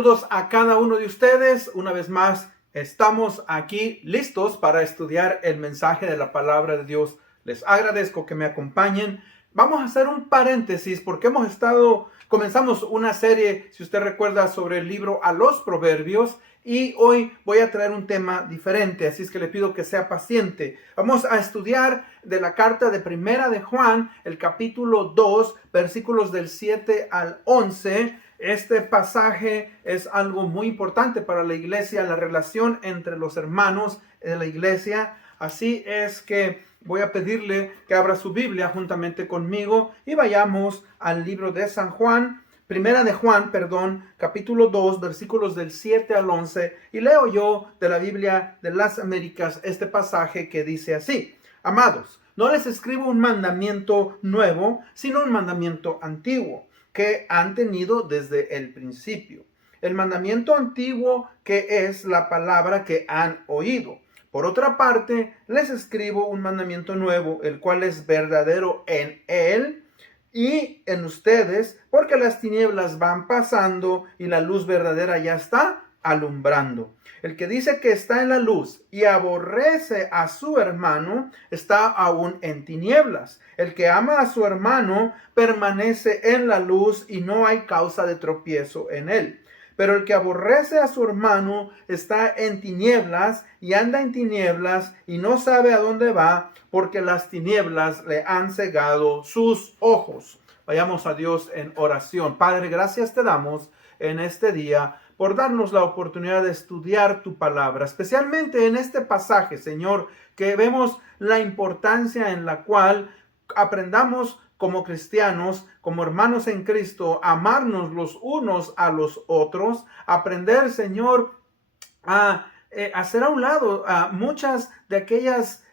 Saludos a cada uno de ustedes. Una vez más, estamos aquí listos para estudiar el mensaje de la palabra de Dios. Les agradezco que me acompañen. Vamos a hacer un paréntesis porque comenzamos una serie, si usted recuerda, sobre el libro a los Proverbios. Y hoy voy a traer un tema diferente, así es que le pido que sea paciente. Vamos a estudiar de la carta de Primera de Juan, el capítulo 2, versículos del 7 al 11. Este pasaje es algo muy importante para la iglesia, la relación entre los hermanos de la iglesia. Así es que voy a pedirle que abra su Biblia juntamente conmigo y vayamos al libro de Primera de Juan, capítulo 2, versículos del 7 al 11. Y leo yo de la Biblia de las Américas este pasaje que dice así: Amados, no les escribo un mandamiento nuevo, sino un mandamiento antiguo, que han tenido desde el principio. El mandamiento antiguo que es la palabra que han oído. Por otra parte, les escribo un mandamiento nuevo, el cual es verdadero en él y en ustedes, porque las tinieblas van pasando y la luz verdadera ya está alumbrando. El que dice que está en la luz y aborrece a su hermano, está aún en tinieblas. El que ama a su hermano permanece en la luz y no hay causa de tropiezo en él. Pero el que aborrece a su hermano está en tinieblas y anda en tinieblas y no sabe a dónde va, porque las tinieblas le han cegado sus ojos. Vayamos a Dios en oración. Padre, gracias te damos en este día por darnos la oportunidad de estudiar tu palabra, especialmente en este pasaje, Señor, que vemos la importancia en la cual aprendamos como cristianos, como hermanos en Cristo, amarnos los unos a los otros, aprender, Señor, a hacer a un lado muchas de aquellas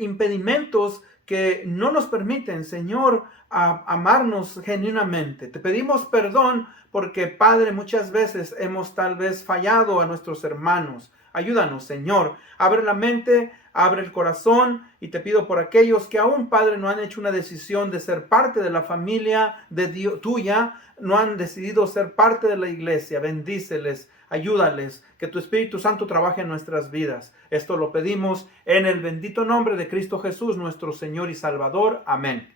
impedimentos que no nos permiten, Señor, amarnos genuinamente. Te pedimos perdón porque, Padre, muchas veces hemos tal vez fallado a nuestros hermanos. Ayúdanos, Señor. Abre la mente, abre el corazón, y te pido por aquellos que aún, Padre, no han hecho una decisión de ser parte de la familia de Dios, tuya, no han decidido ser parte de la iglesia. Bendíceles, ayúdales, que tu Espíritu Santo trabaje en nuestras vidas. Esto lo pedimos en el bendito nombre de Cristo Jesús, nuestro Señor y Salvador. Amén.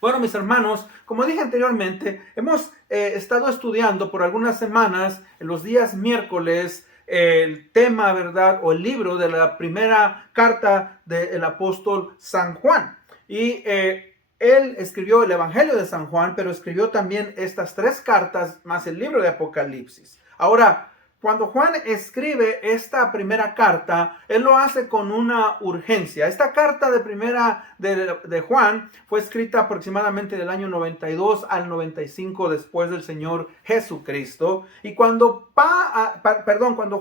Bueno, mis hermanos, como dije anteriormente, hemos estado estudiando por algunas semanas, en los días miércoles, el tema, ¿verdad? O el libro de la primera carta del apóstol San Juan. Y él escribió el Evangelio de San Juan, pero escribió también estas 3 cartas más el libro de Apocalipsis. Ahora, cuando Juan escribe esta primera carta, él lo hace con una urgencia. Esta carta de primera de Juan fue escrita aproximadamente del año 92 al 95 después del Señor Jesucristo. Y cuando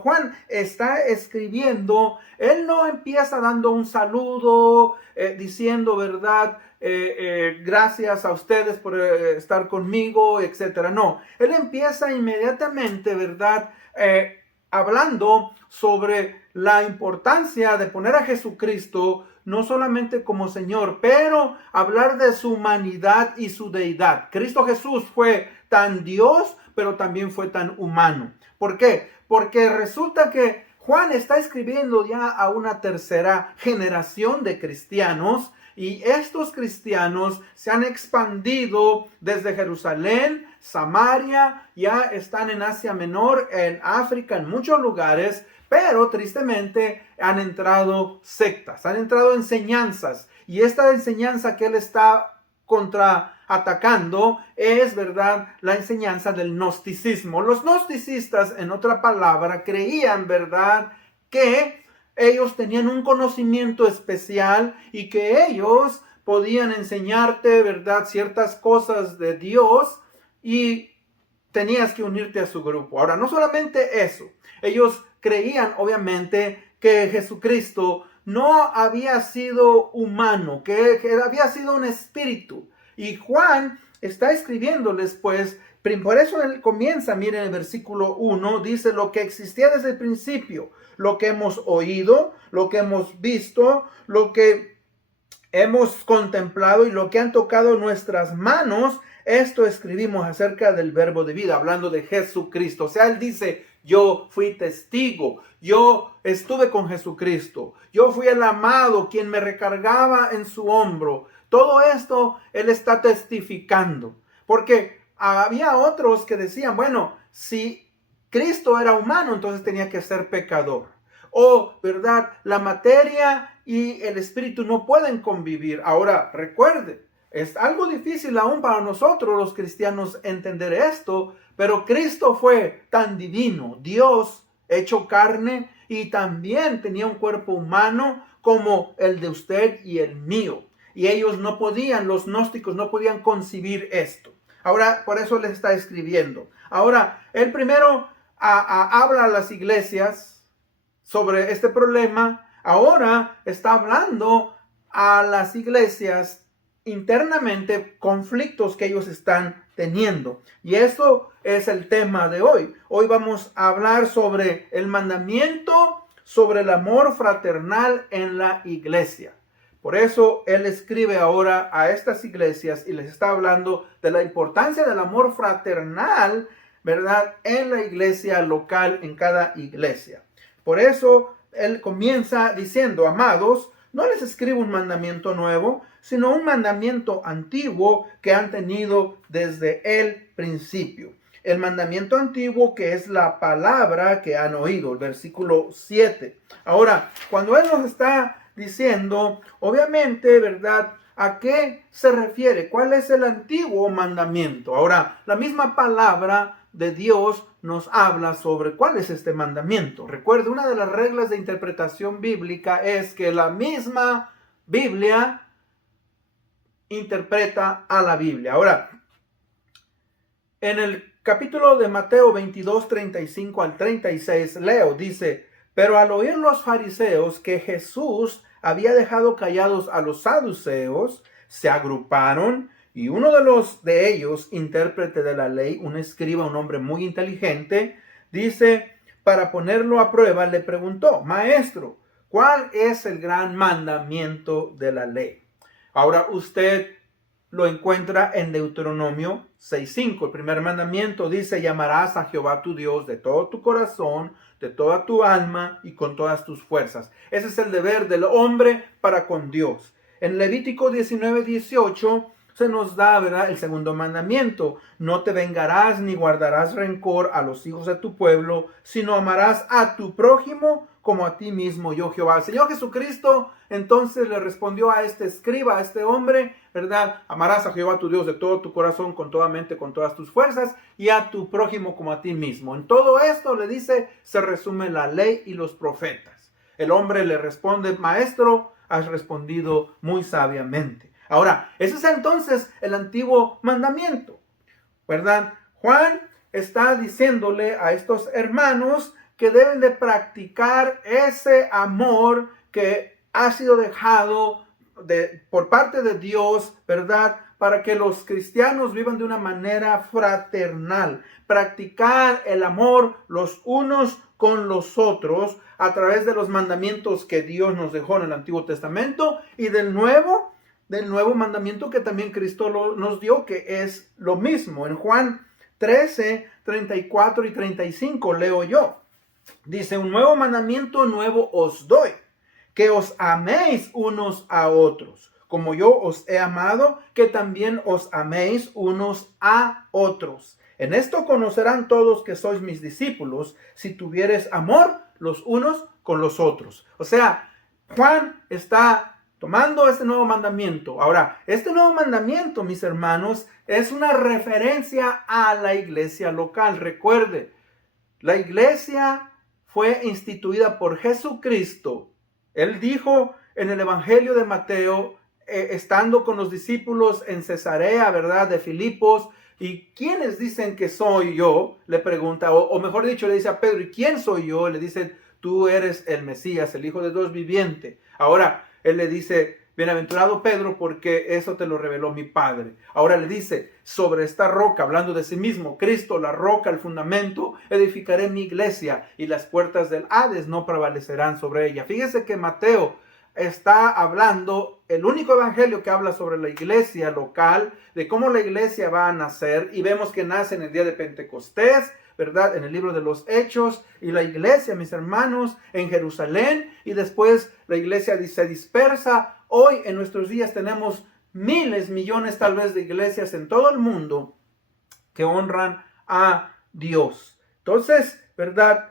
Juan está escribiendo, él no empieza dando un saludo, diciendo, ¿verdad?, gracias a ustedes por estar conmigo, etcétera. No, él empieza inmediatamente, ¿verdad?, hablando sobre la importancia de poner a Jesucristo no solamente como Señor, pero hablar de su humanidad y su deidad. Cristo Jesús fue tan Dios, pero también fue tan humano. ¿Por qué? Porque resulta que Juan está escribiendo ya a una tercera generación de cristianos, y estos cristianos se han expandido desde Jerusalén, Samaria, ya están en Asia Menor, en África, en muchos lugares, pero tristemente han entrado sectas, han entrado enseñanzas, y esta enseñanza que él está contraatacando es, ¿verdad?, la enseñanza del gnosticismo. Los gnosticistas, en otra palabra, creían, ¿verdad?, que ellos tenían un conocimiento especial y que ellos podían enseñarte, ¿verdad?, ciertas cosas de Dios, y tenías que unirte a su grupo. Ahora, no solamente eso, ellos creían, obviamente, que Jesucristo no había sido humano, que había sido un espíritu. Y Juan está escribiéndoles, pues, por eso él comienza, miren el versículo 1, dice: lo que existía desde el principio, lo que hemos oído, lo que hemos visto, lo que hemos contemplado y lo que han tocado nuestras manos, esto escribimos acerca del verbo de vida, hablando de Jesucristo. O sea, él dice, yo fui testigo, yo estuve con Jesucristo, yo fui el amado quien me recargaba en su hombro. Todo esto él está testificando, porque había otros que decían, bueno, si Cristo era humano, entonces tenía que ser pecador. O, ¿verdad? La materia y el espíritu no pueden convivir. Ahora, recuerde, es algo difícil aún para nosotros los cristianos entender esto, pero Cristo fue tan divino, Dios hecho carne, y también tenía un cuerpo humano como el de usted y el mío. Y ellos no podían, los gnósticos no podían concebir esto. Ahora, por eso les está escribiendo. Ahora, él primero habla a las iglesias sobre este problema. Ahora está hablando a las iglesias internamente, conflictos que ellos están teniendo. Y eso es el tema de hoy. Hoy vamos a hablar sobre el mandamiento, sobre el amor fraternal en la iglesia. Por eso él escribe ahora a estas iglesias y les está hablando de la importancia del amor fraternal, ¿verdad? En la iglesia local, en cada iglesia. Por eso él comienza diciendo, amados, no les escribo un mandamiento nuevo, sino un mandamiento antiguo que han tenido desde el principio. El mandamiento antiguo que es la palabra que han oído, el versículo 7. Ahora, cuando él nos está diciendo, obviamente, ¿verdad? ¿A qué se refiere? ¿Cuál es el antiguo mandamiento? Ahora, la misma palabra de Dios nos habla sobre cuál es este mandamiento. Recuerde, una de las reglas de interpretación bíblica es que la misma Biblia interpreta a la Biblia. Ahora, en el capítulo de Mateo 22, 35 al 36, leo, dice, pero al oír los fariseos que Jesús había dejado callados a los saduceos, se agruparon y uno de ellos, intérprete de la ley, un escriba, un hombre muy inteligente, dice, para ponerlo a prueba, le preguntó, maestro, ¿cuál es el gran mandamiento de la ley? Ahora usted lo encuentra en Deuteronomio 6:5. El primer mandamiento dice, llamarás a Jehová tu Dios de todo tu corazón, de toda tu alma y con todas tus fuerzas. Ese es el deber del hombre para con Dios. En Levítico 19:18 se nos da, ¿verdad?, el segundo mandamiento. No te vengarás ni guardarás rencor a los hijos de tu pueblo, sino amarás a tu prójimo como a ti mismo, yo Jehová. El Señor Jesucristo entonces le respondió a este escriba, a este hombre, ¿verdad? Amarás a Jehová tu Dios de todo tu corazón, con toda mente, con todas tus fuerzas, y a tu prójimo como a ti mismo. En todo esto, le dice, se resume la ley y los profetas. El hombre le responde, maestro, has respondido muy sabiamente. Ahora, ese es entonces el antiguo mandamiento, ¿verdad? Juan está diciéndole a estos hermanos que deben de practicar ese amor que ha sido dejado por parte de Dios, ¿verdad? Para que los cristianos vivan de una manera fraternal. Practicar el amor los unos con los otros a través de los mandamientos que Dios nos dejó en el Antiguo Testamento y del nuevo mandamiento que también Cristo nos dio, que es lo mismo. En Juan 13, 34 y 35 leo yo. Dice, un nuevo mandamiento nuevo os doy, que os améis unos a otros, como yo os he amado, que también os améis unos a otros. En esto conocerán todos que sois mis discípulos, si tuviereis amor los unos con los otros. O sea, Juan está tomando este nuevo mandamiento. Ahora, este nuevo mandamiento, mis hermanos, es una referencia a la iglesia local. Recuerde, la iglesia fue instituida por Jesucristo. Él dijo en el Evangelio de Mateo, estando con los discípulos en Cesarea, ¿verdad?, de Filipos, ¿y quiénes dicen que soy yo? Le pregunta, o mejor dicho, le dice a Pedro, ¿y quién soy yo? Le dice, tú eres el Mesías, el Hijo de Dios viviente. Ahora, él le dice, bienaventurado Pedro, porque eso te lo reveló mi Padre. Ahora le dice, sobre esta roca, hablando de sí mismo, Cristo, la roca, el fundamento, edificaré mi iglesia y las puertas del Hades no prevalecerán sobre ella. Fíjese que Mateo está hablando, el único evangelio que habla sobre la iglesia local, de cómo la iglesia va a nacer, y vemos que nace en el día de Pentecostés, ¿verdad? En el libro de los Hechos, y la iglesia, mis hermanos, en Jerusalén, y después la iglesia se dispersa. Hoy en nuestros días tenemos miles, millones tal vez de iglesias en todo el mundo que honran a Dios. Entonces, ¿verdad?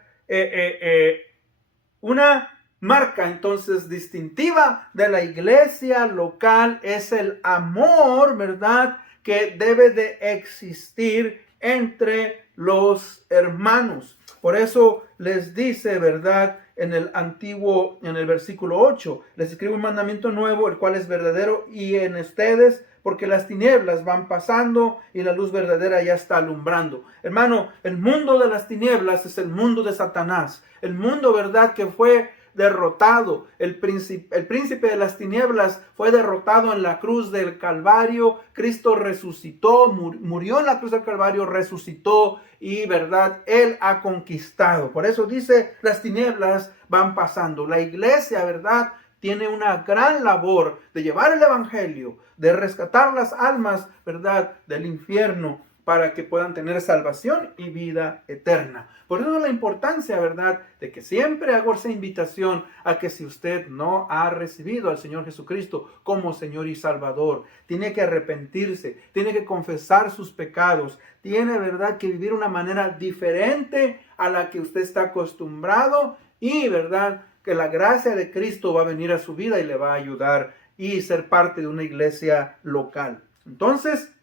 Una marca entonces distintiva de la iglesia local es el amor, ¿verdad?, que debe de existir entre los hermanos. Por eso les dice, ¿verdad?, en el versículo 8, les escribo un mandamiento nuevo, el cual es verdadero y en ustedes, porque las tinieblas van pasando y la luz verdadera ya está alumbrando. Hermano, el mundo de las tinieblas es el mundo de Satanás. El mundo, ¿verdad?, que fue derrotado. El príncipe de las tinieblas fue derrotado en la cruz del Calvario. Cristo resucitó, murió en la cruz del Calvario, resucitó y, ¿verdad?, Él ha conquistado. Por eso dice, las tinieblas van pasando. La iglesia, ¿verdad?, tiene una gran labor de llevar el evangelio, de rescatar las almas, ¿verdad?, del infierno, para que puedan tener salvación y vida eterna. Por eso la importancia, ¿verdad?, de que siempre hago esa invitación a que si usted no ha recibido al Señor Jesucristo como Señor y Salvador, tiene que arrepentirse, tiene que confesar sus pecados, tiene, ¿verdad?, que vivir una manera diferente a la que usted está acostumbrado y, ¿verdad?, que la gracia de Cristo va a venir a su vida y le va a ayudar y ser parte de una iglesia local. Entonces,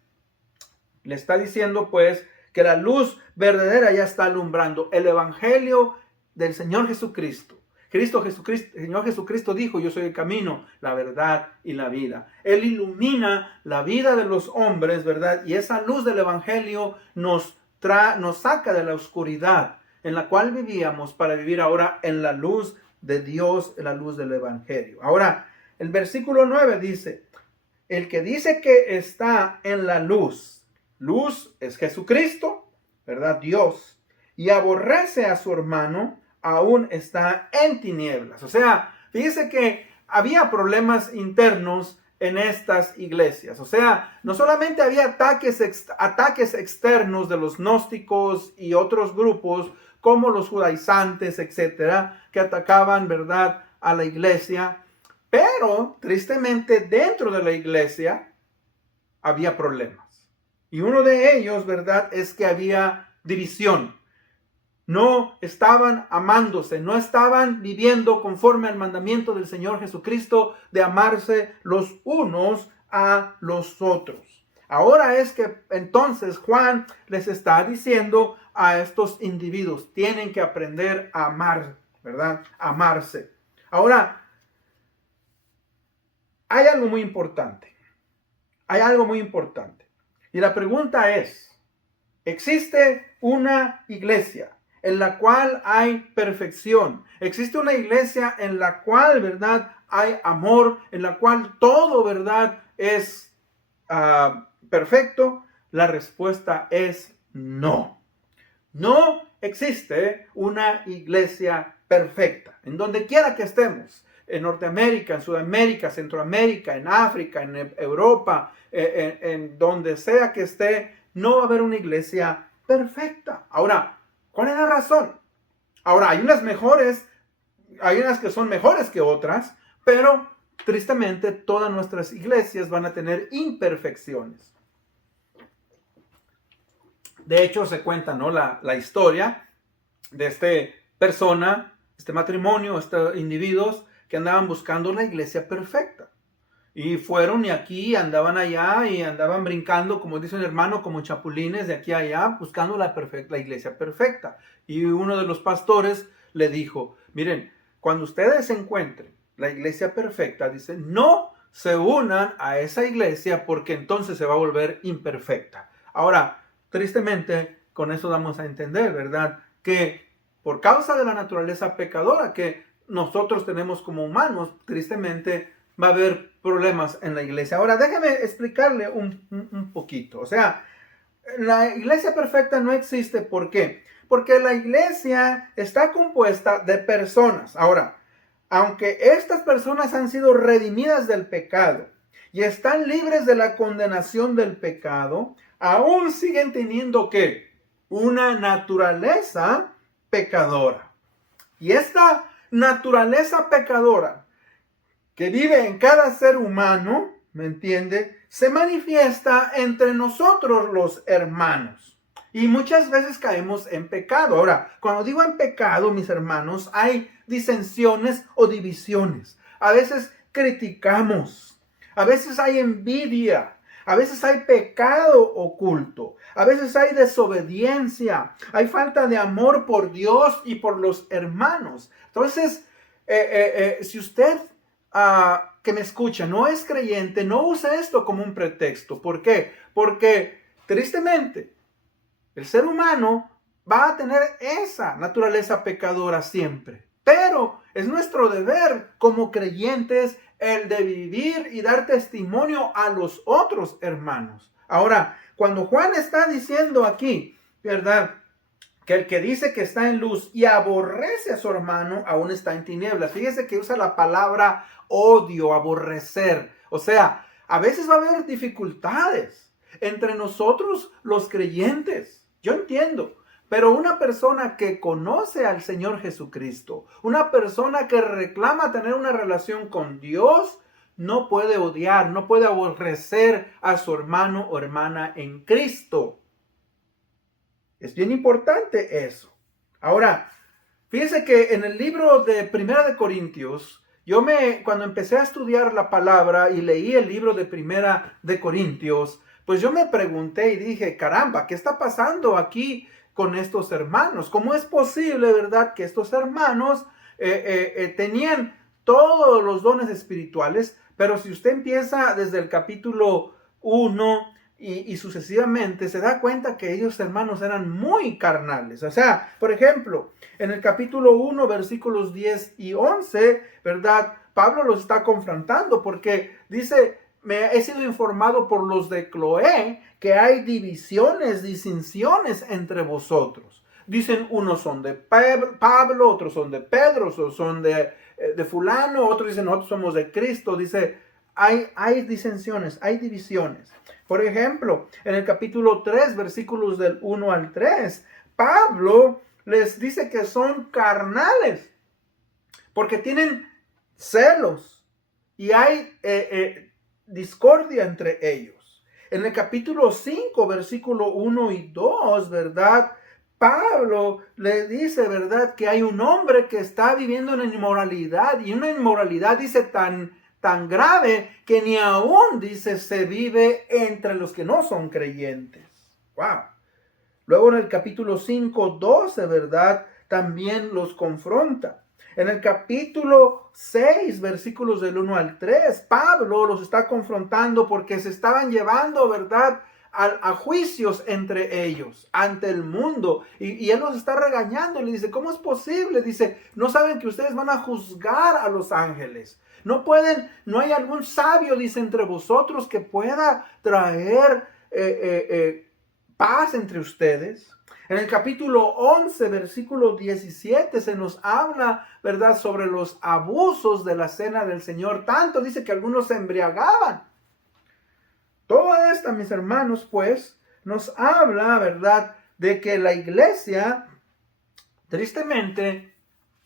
le está diciendo pues que la luz verdadera ya está alumbrando. El evangelio del Señor Jesucristo. Señor Jesucristo dijo, yo soy el camino, la verdad y la vida. Él ilumina la vida de los hombres, ¿verdad? Y esa luz del evangelio nos saca de la oscuridad en la cual vivíamos para vivir ahora en la luz de Dios, en la luz del evangelio. Ahora, el versículo 9 dice, el que dice que está en la luz es Jesucristo, ¿verdad? Dios, y aborrece a su hermano, aún está en tinieblas. O sea, fíjese que había problemas internos en estas iglesias. O sea, no solamente había ataques externos de los gnósticos y otros grupos, como los judaizantes, etcétera, que atacaban, ¿verdad?, a la iglesia, pero tristemente dentro de la iglesia había problemas. Y uno de ellos, ¿verdad?, es que había división. No estaban amándose, no estaban viviendo conforme al mandamiento del Señor Jesucristo de amarse los unos a los otros. Ahora es que entonces Juan les está diciendo a estos individuos, tienen que aprender a amar, ¿verdad? Amarse. Ahora, hay algo muy importante. Y la pregunta es, ¿existe una iglesia en la cual hay perfección? ¿Existe una iglesia en la cual, ¿verdad?, hay amor, en la cual todo, ¿verdad?, es perfecto? La respuesta es no. No existe una iglesia perfecta. En donde quiera que estemos, en Norteamérica, en Sudamérica, Centroamérica, en África, en Europa, en donde sea que esté, no va a haber una iglesia perfecta. Ahora, ¿cuál es la razón? Ahora, hay unas que son mejores que otras, pero tristemente todas nuestras iglesias van a tener imperfecciones. De hecho, se cuenta, ¿no?, la historia de este matrimonio, estos individuos que andaban buscando la iglesia perfecta. Y fueron y aquí, andaban allá y andaban brincando, como dice un hermano, como chapulines de aquí a allá, buscando la iglesia perfecta. Y uno de los pastores le dijo, miren, cuando ustedes encuentren la iglesia perfecta, dice, no se unan a esa iglesia porque entonces se va a volver imperfecta. Ahora, tristemente, con eso damos a entender, ¿verdad?, que por causa de la naturaleza pecadora que nosotros tenemos como humanos, tristemente va a haber problemas en la iglesia. Ahora, déjeme explicarle un poquito. O sea, la iglesia perfecta no existe. ¿Por qué? Porque la iglesia está compuesta de personas. Ahora, aunque estas personas han sido redimidas del pecado y están libres de la condenación del pecado, aún siguen teniendo ¿qué? Una naturaleza pecadora. Y esta naturaleza pecadora que vive en cada ser humano, ¿me entiende? Se manifiesta entre nosotros los hermanos. Y muchas veces caemos en pecado. Ahora, cuando digo en pecado, mis hermanos, hay disensiones o divisiones. A veces criticamos. A veces hay envidia. A veces hay pecado oculto. A veces hay desobediencia. Hay falta de amor por Dios y por los hermanos. Entonces, si usted que me escucha no es creyente, no use esto como un pretexto. ¿Por qué? Porque tristemente el ser humano va a tener esa naturaleza pecadora siempre. Pero es nuestro deber como creyentes el de vivir y dar testimonio a los otros hermanos. Ahora, cuando Juan está diciendo aquí, ¿verdad?, que el que dice que está en luz y aborrece a su hermano, aún está en tinieblas. Fíjese que usa la palabra odio, aborrecer. O sea, a veces va a haber dificultades entre nosotros los creyentes. Yo entiendo. Pero una persona que conoce al Señor Jesucristo, una persona que reclama tener una relación con Dios, no puede odiar, no puede aborrecer a su hermano o hermana en Cristo. Es bien importante eso. Ahora, fíjense que en el libro de Primera de Corintios, cuando empecé a estudiar la palabra y leí el libro de Primera de Corintios, pues yo me pregunté y dije, caramba, ¿qué está pasando aquí con estos hermanos? ¿Cómo es posible, verdad, que estos hermanos tenían todos los dones espirituales? Pero si usted empieza desde el capítulo 1 y sucesivamente, se da cuenta que ellos, hermanos, eran muy carnales. O sea, por ejemplo, en el capítulo 1, versículos 10 y 11, ¿verdad? Pablo los está confrontando porque dice, me he sido informado por los de Cloé que hay divisiones, disensiones entre vosotros. Dicen, unos son de Pablo, otros son de Pedro, otros son de fulano, otros dicen, nosotros somos de Cristo. Dice, hay disensiones, hay divisiones. Por ejemplo, en el capítulo 3, versículos del 1 al 3, Pablo les dice que son carnales porque tienen celos y hay discordia entre ellos. En el capítulo 5, versículo 1 y 2, ¿verdad? Pablo le dice, ¿verdad?, que hay un hombre que está viviendo en inmoralidad, y una inmoralidad, dice, tan grave que ni aún, dice, se vive entre los que no son creyentes. Wow. Luego en el capítulo 5, 12, ¿verdad?, también los confronta. En el capítulo 6, versículos del 1 al 3, Pablo los está confrontando porque se estaban llevando, ¿verdad?, a juicios entre ellos, ante el mundo. Y él los está regañando. Le dice, ¿cómo es posible? Dice, ¿no saben que ustedes van a juzgar a los ángeles? No pueden, no hay algún sabio, dice, entre vosotros que pueda traer paz entre ustedes. En el capítulo 11, versículo 17, se nos habla, ¿verdad?, sobre los abusos de la cena del Señor. Tanto dice que algunos se embriagaban. Toda esta, mis hermanos, pues, nos habla, ¿verdad?, de que la iglesia, tristemente,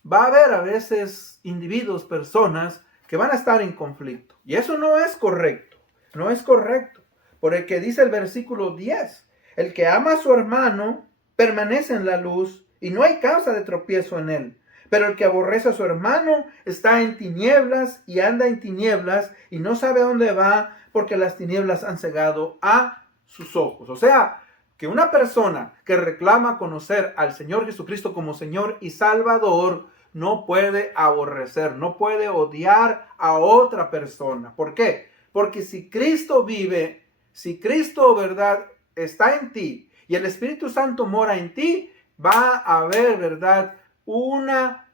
va a haber a veces individuos, personas, que van a estar en conflicto. Y eso no es correcto, no es correcto. Por el que dice el versículo 10, el que ama a su hermano permanece en la luz y no hay causa de tropiezo en él. Pero el que aborrece a su hermano está en tinieblas y anda en tinieblas y no sabe a dónde va porque las tinieblas han cegado a sus ojos. O sea, que una persona que reclama conocer al Señor Jesucristo como Señor y Salvador no puede aborrecer, no puede odiar a otra persona. ¿Por qué? Porque si Cristo vive, si Cristo, ¿verdad?, está en ti y el Espíritu Santo mora en ti, va a haber, ¿verdad?, una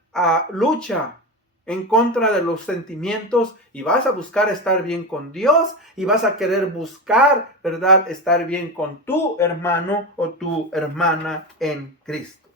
lucha en contra de los sentimientos y vas a buscar estar bien con Dios y vas a querer buscar, ¿verdad?, estar bien con tu hermano o tu hermana en Cristo.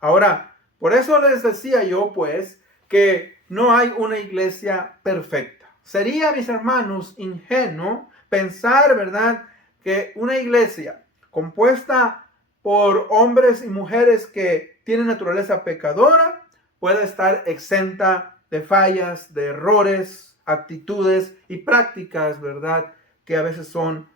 Ahora, por eso les decía yo, pues, que no hay una iglesia perfecta. Sería, mis hermanos, ingenuo pensar, ¿verdad?, que una iglesia compuesta por hombres y mujeres que tienen naturaleza pecadora pueda estar exenta de fallas, de errores, actitudes y prácticas, ¿verdad?, que a veces son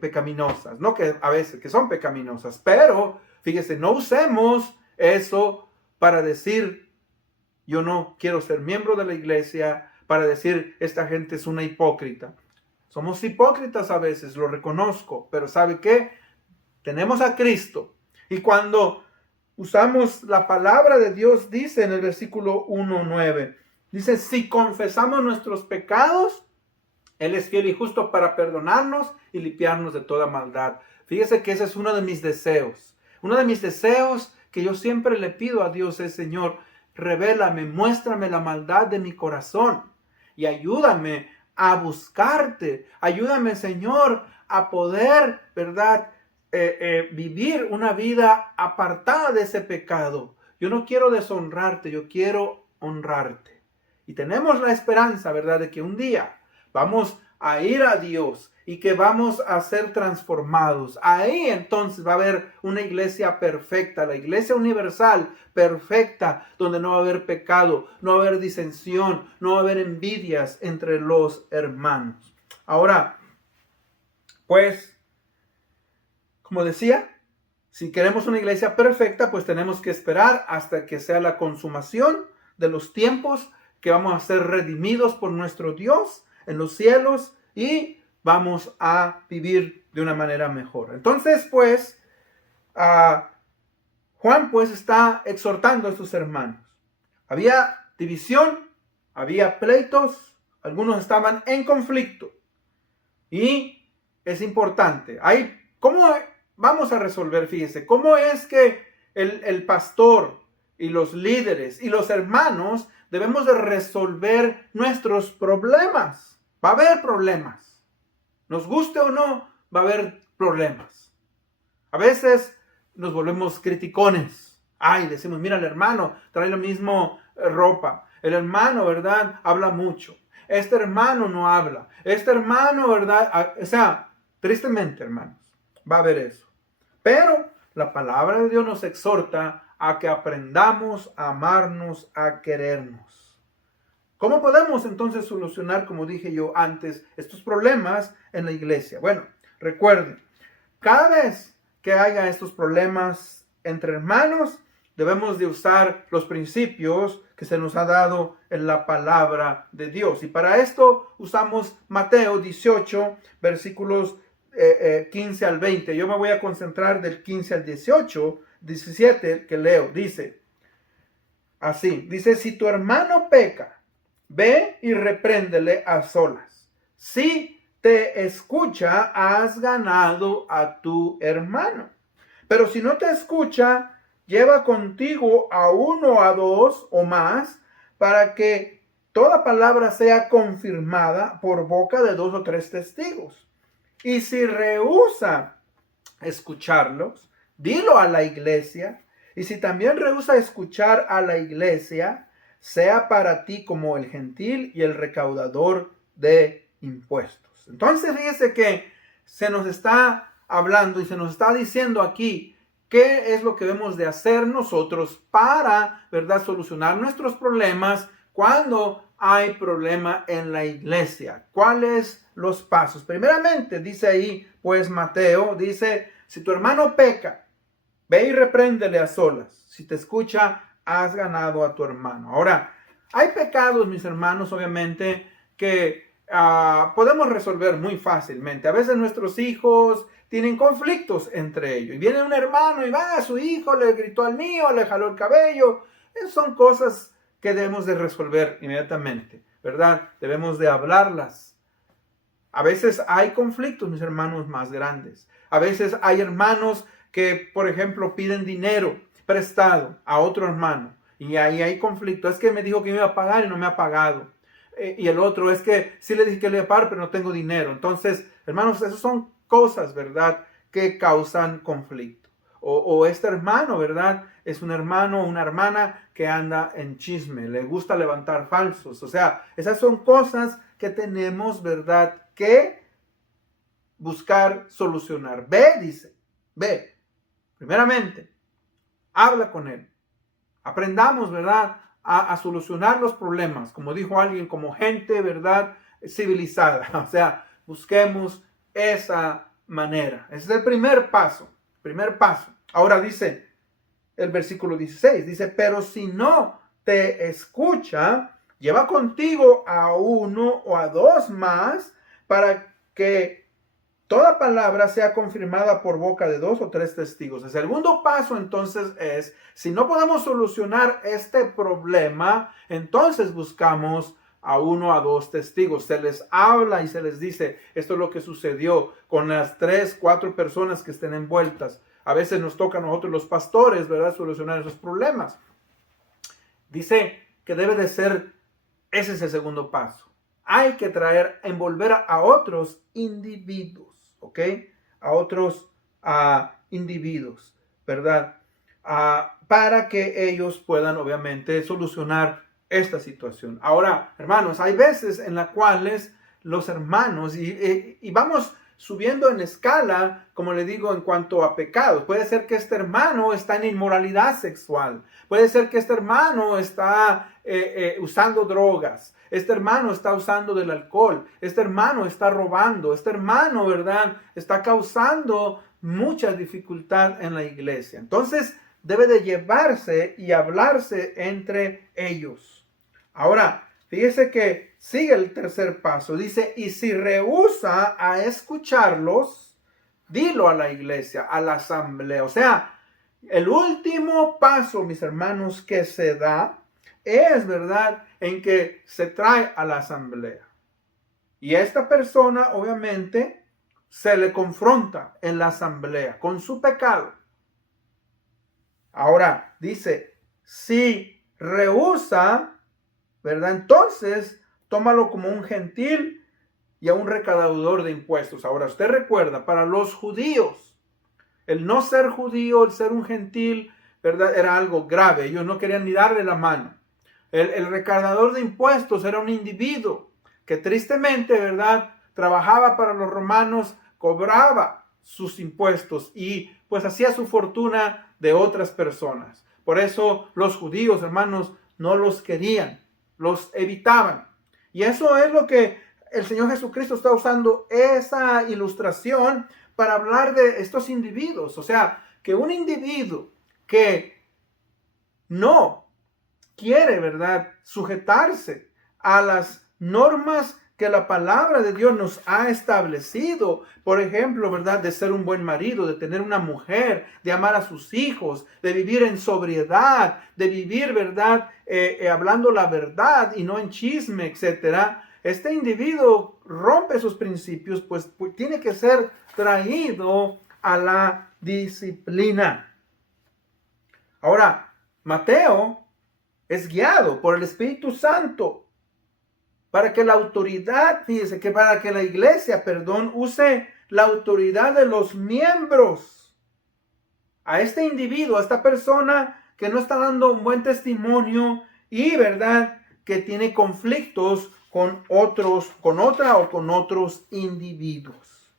pecaminosas, no que a veces que son pecaminosas, pero fíjese, no usemos eso para decir yo no quiero ser miembro de la iglesia, para decir esta gente es una hipócrita. Somos hipócritas a veces, lo reconozco, pero ¿sabe qué? Tenemos a Cristo. Y cuando usamos la palabra de Dios, dice en el versículo 1:9, dice, si confesamos nuestros pecados, Él es fiel y justo para perdonarnos y limpiarnos de toda maldad. Fíjese que ese es uno de mis deseos. Uno de mis deseos que yo siempre le pido a Dios es, Señor, revélame, muéstrame la maldad de mi corazón y ayúdame a buscarte. Ayúdame, Señor, a poder, ¿verdad?, vivir una vida apartada de ese pecado. Yo no quiero deshonrarte, yo quiero honrarte. Y tenemos la esperanza, ¿verdad?, de que un día vamos a ir a Dios y que vamos a ser transformados. Ahí entonces va a haber una iglesia perfecta, la iglesia universal perfecta, donde no va a haber pecado, no va a haber disensión, no va a haber envidias entre los hermanos. Ahora, pues, como decía, si queremos una iglesia perfecta, pues tenemos que esperar hasta que sea la consumación de los tiempos, que vamos a ser redimidos por nuestro Dios en los cielos y vamos a vivir de una manera mejor. Entonces, pues, Juan pues está exhortando a sus hermanos. Había división, había pleitos, algunos estaban en conflicto. Y es importante, ¿cómo vamos a resolver? Fíjese, ¿cómo es que el pastor y los líderes y los hermanos debemos de resolver nuestros problemas? Va a haber problemas. Nos guste o no, va a haber problemas. A veces nos volvemos criticones. Decimos, mira, el hermano trae la misma ropa. El hermano, ¿verdad?, habla mucho. Este hermano no habla. Este hermano, ¿verdad? O sea, tristemente, hermanos, va a haber eso. Pero la palabra de Dios nos exhorta a que aprendamos a amarnos, a querernos. ¿Cómo podemos entonces solucionar, como dije yo antes, estos problemas en la iglesia? Bueno, recuerden, cada vez que haya estos problemas entre hermanos, debemos de usar los principios que se nos ha dado en la palabra de Dios. Y para esto usamos Mateo 18, versículos 15 al 20. Yo me voy a concentrar del 15 al 18, 17 que leo. Dice así, dice, si tu hermano peca, ve y repréndele a solas. Si te escucha, has ganado a tu hermano. Pero si no te escucha, lleva contigo a uno, a dos o más, para que toda palabra sea confirmada por boca de 2 o 3 testigos. Y si rehúsa escucharlos, dilo a la iglesia. Y si también rehúsa escuchar a la iglesia, sea para ti como el gentil y el recaudador de impuestos. Entonces, fíjese que se nos está hablando y se nos está diciendo aquí qué es lo que debemos de hacer nosotros para, ¿verdad?, solucionar nuestros problemas cuando hay problema en la iglesia. ¿Cuáles los pasos? Primeramente, dice ahí, pues Mateo, dice, si tu hermano peca, ve y repréndele a solas. Si te escucha, has ganado a tu hermano. Ahora, hay pecados, mis hermanos, obviamente, que podemos resolver muy fácilmente. A veces nuestros hijos tienen conflictos entre ellos. Y viene un hermano y va a su hijo, le gritó al mío, le jaló el cabello. Esas son cosas que debemos de resolver inmediatamente, ¿verdad? Debemos de hablarlas. A veces hay conflictos, mis hermanos, más grandes. A veces hay hermanos que, por ejemplo, piden dinero prestado a otro hermano. Y ahí hay conflicto. Es que me dijo que me iba a pagar y no me ha pagado. Y el otro es que sí le dije que le iba a pagar, pero no tengo dinero. Entonces, hermanos, esas son cosas, ¿verdad?, que causan conflicto. O este hermano, ¿verdad?, es un hermano o una hermana que anda en chisme, le gusta levantar falsos. O sea, esas son cosas que tenemos, ¿verdad?, que buscar solucionar. Ve, dice, ve, primeramente, habla con él. Aprendamos, ¿verdad?, a solucionar los problemas, como dijo alguien, como gente, ¿verdad?, civilizada. O sea, busquemos esa manera. Ese es el primer paso. Primer paso. Ahora dice el versículo 16, dice, pero si no te escucha, lleva contigo a uno o a dos más para que toda palabra sea confirmada por boca de dos o tres testigos. El segundo paso entonces es, si no podemos solucionar este problema, entonces buscamos a uno o a dos testigos. Se les habla y se les dice, esto es lo que sucedió con las 3, 4 personas que estén envueltas. A veces nos toca a nosotros los pastores, ¿verdad?, solucionar esos problemas. Dice que debe de ser, ese es el segundo paso. Hay que envolver a otros individuos. ¿Ok? A otros individuos, ¿verdad? Para que ellos puedan, obviamente, solucionar esta situación. Ahora, hermanos, hay veces en las cuales los hermanos, y vamos subiendo en escala, como le digo, en cuanto a pecados. Puede ser que este hermano está en inmoralidad sexual. Puede ser que este hermano está usando drogas. Este hermano está usando del alcohol. Este hermano está robando. Este hermano, ¿verdad?, está causando mucha dificultad en la iglesia. Entonces, debe de llevarse y hablarse entre ellos. Ahora, fíjese que sigue el tercer paso. Dice, y si rehúsa a escucharlos, dilo a la iglesia, a la asamblea. O sea, el último paso, mis hermanos, que se da es, ¿verdad?, en que se trae a la asamblea. Y a esta persona, obviamente, se le confronta en la asamblea con su pecado. Ahora, dice, si rehúsa, ¿verdad?, entonces tómalo como un gentil y a un recaudador de impuestos. Ahora, usted recuerda, para los judíos, el no ser judío, el ser un gentil, ¿verdad?, era algo grave. Ellos no querían ni darle la mano. El recaudador de impuestos era un individuo que tristemente, ¿verdad?, trabajaba para los romanos, cobraba sus impuestos y pues hacía su fortuna de otras personas. Por eso los judíos, hermanos, no los querían, los evitaban. Y eso es lo que el Señor Jesucristo está usando, esa ilustración, para hablar de estos individuos. O sea, que un individuo que no quiere, ¿verdad?, sujetarse a las normas que la palabra de Dios nos ha establecido, por ejemplo, ¿verdad?, de ser un buen marido, de tener una mujer, de amar a sus hijos, de vivir en sobriedad, de vivir, ¿verdad?, hablando la verdad y no en chisme, etcétera. Este individuo rompe esos principios, pues tiene que ser traído a la disciplina. Ahora, Mateo es guiado por el Espíritu Santo para que la autoridad, fíjese que para que la iglesia, use la autoridad de los miembros a este individuo, a esta persona que no está dando un buen testimonio y, ¿verdad?, que tiene conflictos con otros, con otra o con otros individuos.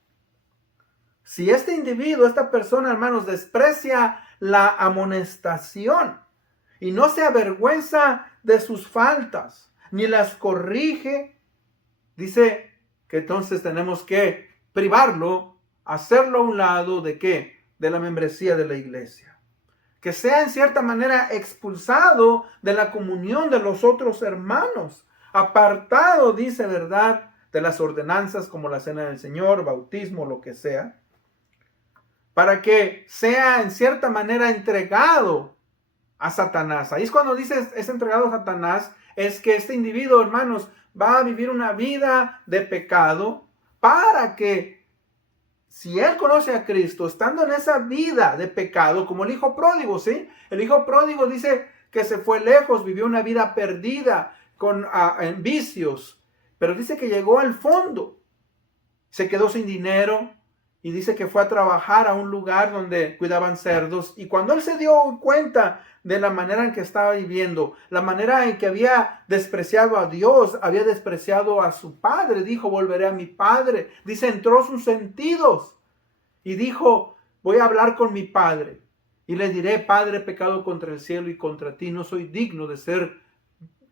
Si este individuo, esta persona, hermanos, desprecia la amonestación y no se avergüenza de sus faltas, ni las corrige, dice que entonces tenemos que privarlo, hacerlo a un lado de ¿qué? De la membresía de la iglesia. Que sea en cierta manera expulsado de la comunión de los otros hermanos, apartado, dice, ¿verdad?, de las ordenanzas como la cena del Señor, bautismo, lo que sea, para que sea en cierta manera entregado a Satanás. Ahí es cuando dice es entregado a Satanás, es que este individuo, hermanos, va a vivir una vida de pecado para que, si él conoce a Cristo, estando en esa vida de pecado, como el hijo pródigo, ¿sí? El hijo pródigo dice que se fue lejos, vivió una vida perdida en vicios, pero dice que llegó al fondo, se quedó sin dinero y dice que fue a trabajar a un lugar donde cuidaban cerdos, y cuando él se dio cuenta de la manera en que estaba viviendo, la manera en que había despreciado a Dios, había despreciado a su padre, dijo, volveré a mi padre. Dice, entró sus sentidos y dijo, voy a hablar con mi padre y le diré, Padre, he pecado contra el cielo y contra ti, no soy digno de ser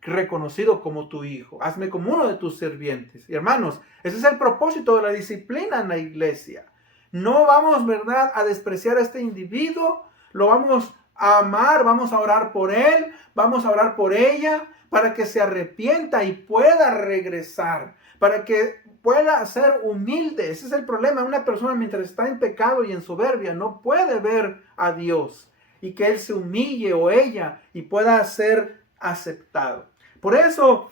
reconocido como tu hijo, hazme como uno de tus sirvientes. Y hermanos, ese es el propósito de la disciplina en la iglesia. No vamos, ¿verdad?, a despreciar a este individuo, lo vamos a amar, vamos a orar por él, vamos a orar por ella, para que se arrepienta y pueda regresar, para que pueda ser humilde. Ese es el problema. Una persona mientras está en pecado y en soberbia no puede ver a Dios, y que él se humille o ella y pueda ser aceptado. Por eso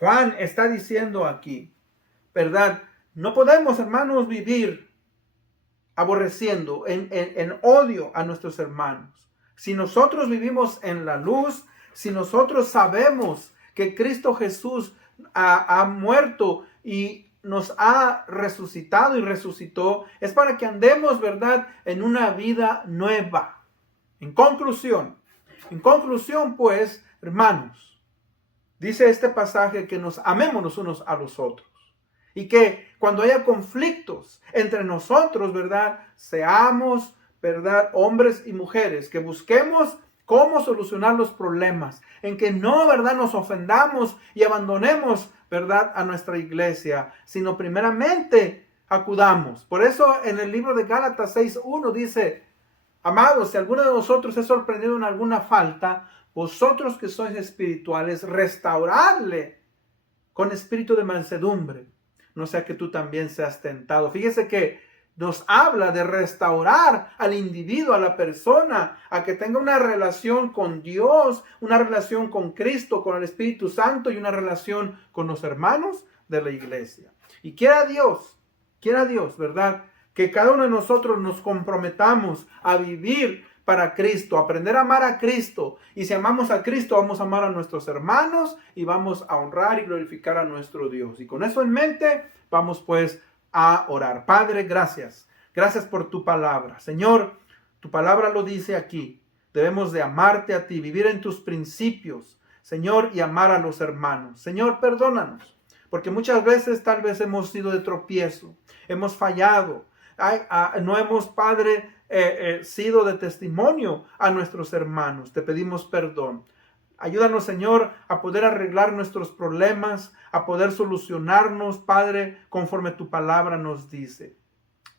Juan está diciendo aquí, ¿verdad? No podemos, hermanos, vivir aborreciendo, en odio a nuestros hermanos. Si nosotros vivimos en la luz, si nosotros sabemos que Cristo Jesús ha muerto y nos ha resucitado y resucitó, es para que andemos, ¿verdad?, en una vida nueva. En conclusión, pues, hermanos, dice este pasaje que nos amemos los unos a los otros. Y que cuando haya conflictos entre nosotros, ¿verdad?, seamos, ¿verdad?, hombres y mujeres, que busquemos cómo solucionar los problemas, en que no, ¿verdad?, nos ofendamos y abandonemos, ¿verdad?, a nuestra iglesia, sino primeramente acudamos. Por eso en el libro de Gálatas 6:1 dice, amados, si alguno de vosotros es sorprendido en alguna falta, vosotros que sois espirituales, restauradle con espíritu de mansedumbre, no sea que tú también seas tentado. Fíjese que nos habla de restaurar al individuo, a la persona, a que tenga una relación con Dios, una relación con Cristo, con el Espíritu Santo y una relación con los hermanos de la iglesia. Y quiera Dios, ¿verdad?, que cada uno de nosotros nos comprometamos a vivir para Cristo, aprender a amar a Cristo. Y si amamos a Cristo, vamos a amar a nuestros hermanos y vamos a honrar y glorificar a nuestro Dios. Y con eso en mente, vamos pues a orar. Padre, gracias. Gracias por tu palabra. Señor, tu palabra lo dice aquí. Debemos de amarte a ti, vivir en tus principios, Señor, y amar a los hermanos. Señor, perdónanos, porque muchas veces tal vez hemos sido de tropiezo, hemos fallado. No hemos, Padre, sido de testimonio a nuestros hermanos. Te pedimos perdón. Ayúdanos, Señor, a poder arreglar nuestros problemas, a poder solucionarnos, Padre, conforme tu palabra nos dice.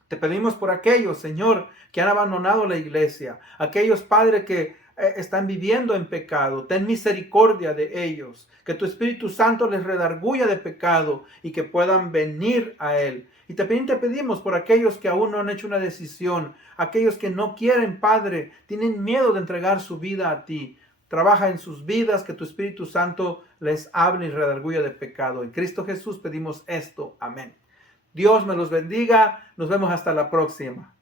Te pedimos por aquellos, Señor, que han abandonado la iglesia, aquellos, Padre, que están viviendo en pecado. Ten misericordia de ellos, que tu Espíritu Santo les redarguya de pecado y que puedan venir a Él. Y también te pedimos por aquellos que aún no han hecho una decisión, aquellos que no quieren, Padre, tienen miedo de entregar su vida a ti. Trabaja en sus vidas, que tu Espíritu Santo les hable y redarguya de pecado. En Cristo Jesús pedimos esto. Amén. Dios me los bendiga. Nos vemos hasta la próxima.